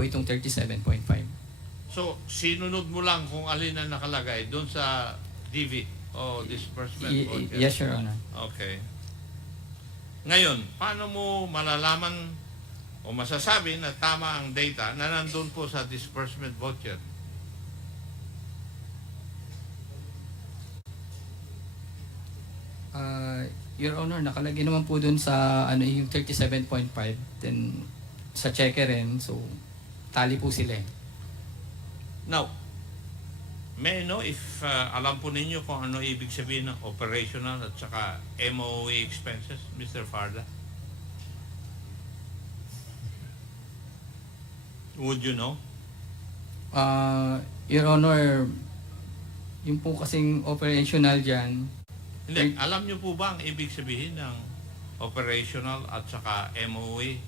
po itong 37.5. So, sinunod mo lang kung alin ang nakalagay doon sa DV o disbursement voucher? Yes, Your Honor. Okay. Ngayon, paano mo malalaman o masasabi na tama ang data na nandun po sa disbursement voucher? Your Honor, nakalagay naman po dun sa yung 37.5, then sa checker rin, so tali po sila eh. Now, may I know if alam po ninyo kung ano ibig sabihin ng operational at saka MOE expenses, Mr. Farda? Would you know? Your Honor, yung po kasing operational dyan, Hindi, alam niyo po ba ang ibig sabihin ng operational at saka MOE